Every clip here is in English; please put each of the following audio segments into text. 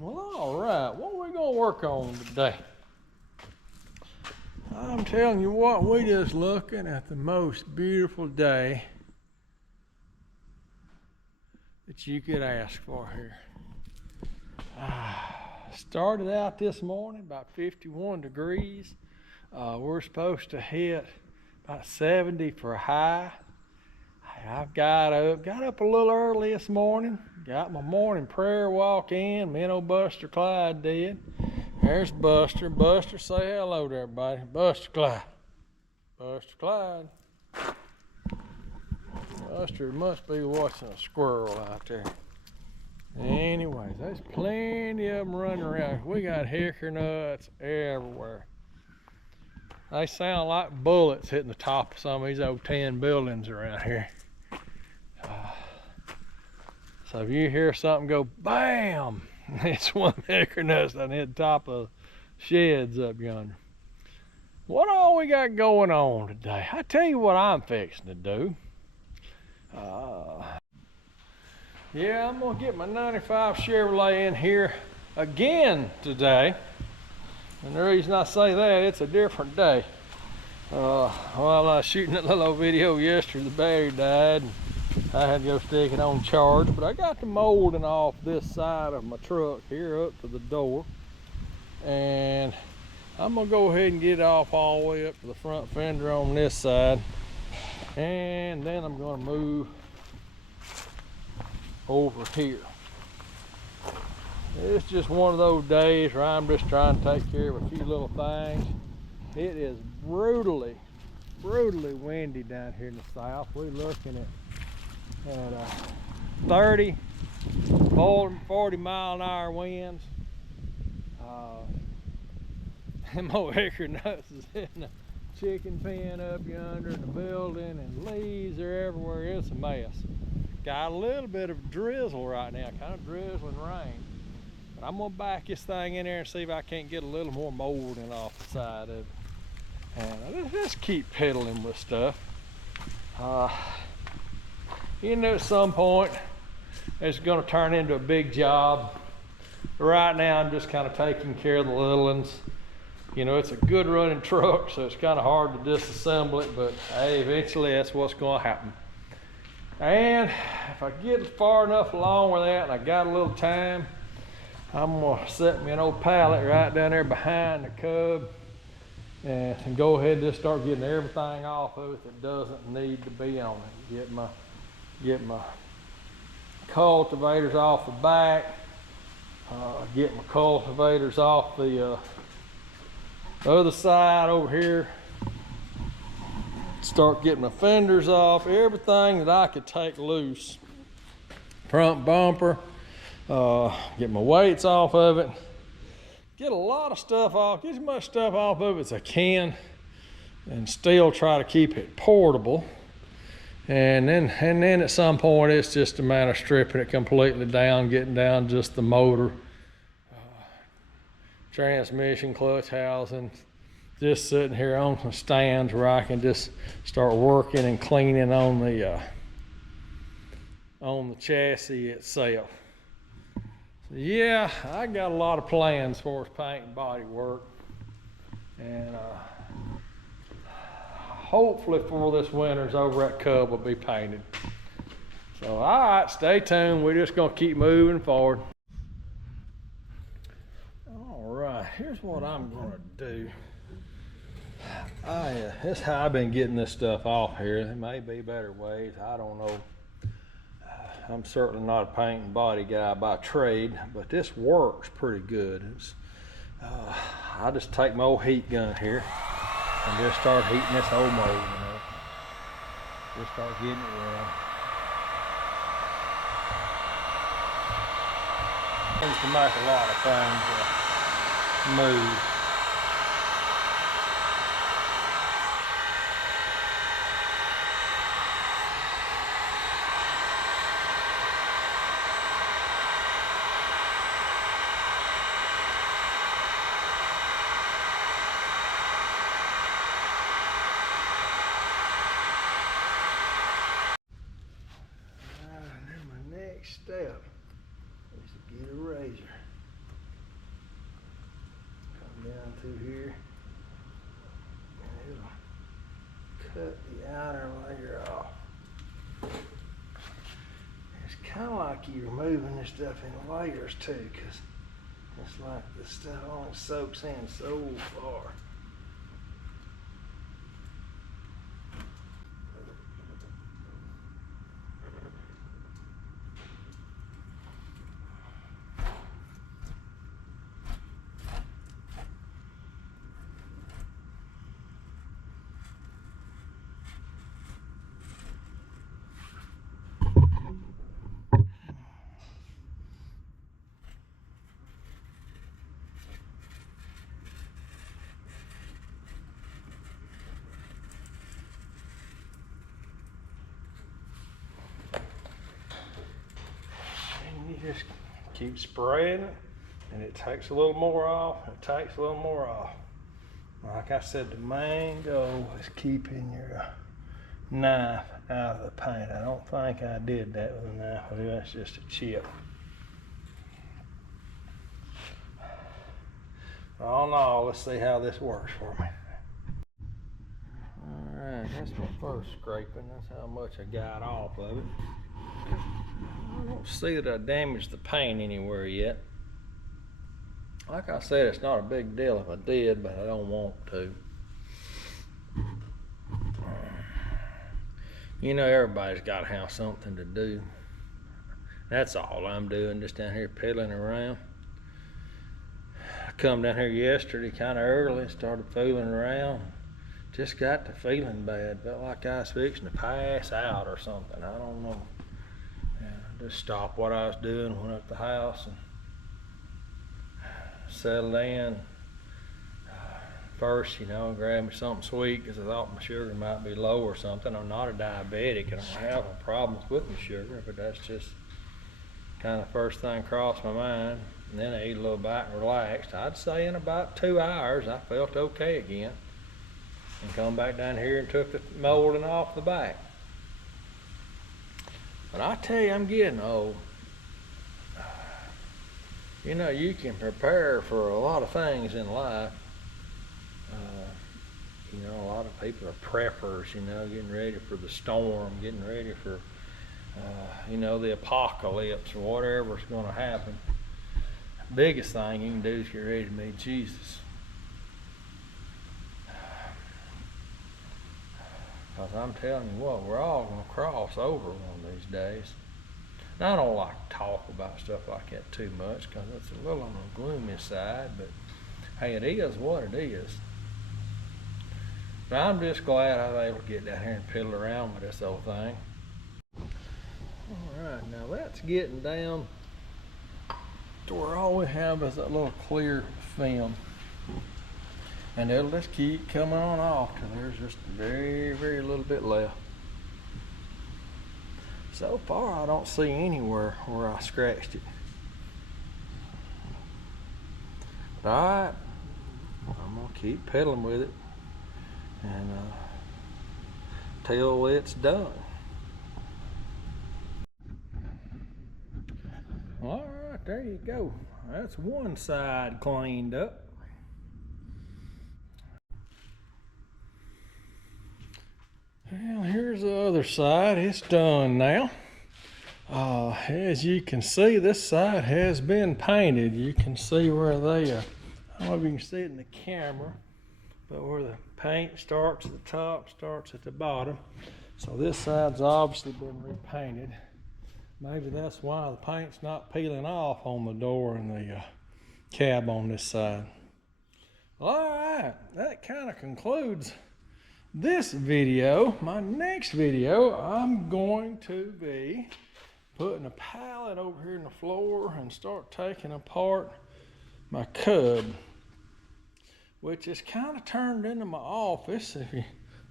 Well, all right, what are we gonna work on today? I'm telling you what, we just looking at the most beautiful day that you could ask for here. Started out this morning about 51 degrees. We're supposed to hit about 70 for a high. I've got up a little early this morning. Got my morning prayer walk in. Me and old Buster Clyde did. There's Buster. Buster, say hello to everybody. Buster Clyde. Buster Clyde. Buster must be watching a squirrel out there. Anyways, there's plenty of them running around. We got hickory nuts everywhere. They sound like bullets hitting the top of some of these old tin buildings around here. So if you hear something go bam, it's one of the hickory nuts that hit the top of sheds up yonder. What all we got going on today? I tell you what I'm fixing to do. Yeah, I'm gonna get my 95 Chevrolet in here again today. And the reason I say that, it's a different day. While I was shooting that little video yesterday, the battery died. I had to go stick it on charge, but I got the molding off this side of my truck here up to the door. And I'm gonna go ahead and get it off all the way up to the front fender on this side. And then I'm gonna move over here. It's just one of those days where I'm just trying to take care of a few little things. It is brutally windy down here in the south. We're looking at 30, 40 mile an hour winds. Them old hickory nuts is in the chicken pen up yonder in the building, and leaves are everywhere. It's a mess. Got a little bit of drizzle right now, kind of drizzling rain. But I'm gonna back this thing in there and see if I can't get a little more molding off the side of it. And I just keep piddling with stuff. You know, at some point it's gonna turn into a big job. Right now I'm just kind of taking care of the little ones. You know, it's a good running truck, so it's kind of hard to disassemble it, but hey, eventually that's what's gonna happen. And if I get far enough along with that and I got a little time, I'm gonna set me an old pallet right down there behind the Cub and go ahead and just start getting everything off of it that doesn't need to be on it. Get my cultivators off the back, get my cultivators off the other side over here, start getting my fenders off, everything that I could take loose. Front bumper, get my weights off of it, get a lot of stuff off, get as much stuff off of it as I can, and still try to keep it portable. And then at some point it's just a matter of stripping it completely down, getting down just the motor, transmission, clutch housing, just sitting here on some stands where I can just start working and cleaning on the chassis itself. So yeah, I got a lot of plans as far as paint and body work, and hopefully before this winter's over, that Cub will be painted. So all right, stay tuned. We're just gonna keep moving forward. All right, here's what I'm gonna do. This is how I've been getting this stuff off here. There may be better ways, I don't know. I'm certainly not a paint and body guy by trade, but this works pretty good. I just take my old heat gun here and just start heating this old mold, you know. Just start getting it around. Seems to make a lot of things move. Step is to get a razor. through here. And it'll cut the outer layer off. It's kind of like you're removing this stuff in layers too, because it's like the stuff only soaks in so far. You just keep spraying it, and it takes a little more off, it takes a little more off. Like I said, the main goal is keeping your knife out of the paint. I don't think I did that with a knife. I think that's just a chip. All in all, let's see how this works for me. Alright, that's my first scraping. That's how much I got off of it. I don't see that I damaged the paint anywhere yet. Like I said, it's not a big deal if I did, but I don't want to. You know, everybody's got to have something to do. That's all I'm doing, just down here piddling around. I come down here yesterday kind of early, started fooling around. Just got to feeling bad. Felt like I was fixing to pass out or something. I don't know. Just stopped what I was doing, went up the house and settled in. First, you know, grabbed me something sweet because I thought my sugar might be low or something. I'm not a diabetic. I don't have no problems with my sugar, but that's just kind of the first thing crossed my mind. And then I ate a little bite and relaxed. I'd say in about 2 hours, I felt okay again. And come back down here and took the molding off the back. But I tell you, I'm getting old. You know, you can prepare for a lot of things in life. You know, a lot of people are preppers, you know, getting ready for the storm, getting ready for, you know, the apocalypse or whatever's going to happen. The biggest thing you can do is get ready to meet Jesus. Because I'm telling you what, we're all going to cross over one of these days. And I don't like to talk about stuff like that too much because it's a little on the gloomy side, but hey, it is what it is. But I'm just glad I was able to get down here and piddle around with this old thing. Alright, now that's getting down to where all we have is that little clear film. And it'll just keep coming on off till there's just very, very little bit left. So far I don't see anywhere where I scratched it. Alright, I'm going to keep pedaling with it and till it's done. Alright, there you go. That's one side cleaned up. Well, here's the other side. It's done now. As you can see, this side has been painted. You can see where they, I don't know if you can see it in the camera, but where the paint starts at the top, starts at the bottom. So this side's obviously been repainted. Maybe that's why the paint's not peeling off on the door and the cab on this side. All right, that kind of concludes this video. My next video, I'm going to be putting a pallet over here in the floor and start taking apart my cub, which is kind of turned into my office. If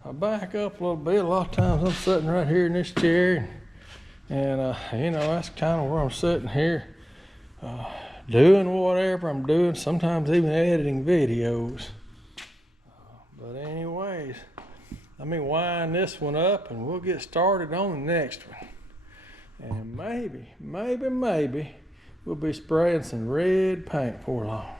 I back up a little bit, a lot of times I'm sitting right here in this chair, and you know, that's kind of where I'm sitting here, doing whatever I'm doing, sometimes even editing videos. But anyways, let me wind this one up and we'll get started on the next one. And maybe we'll be spraying some red paint before long.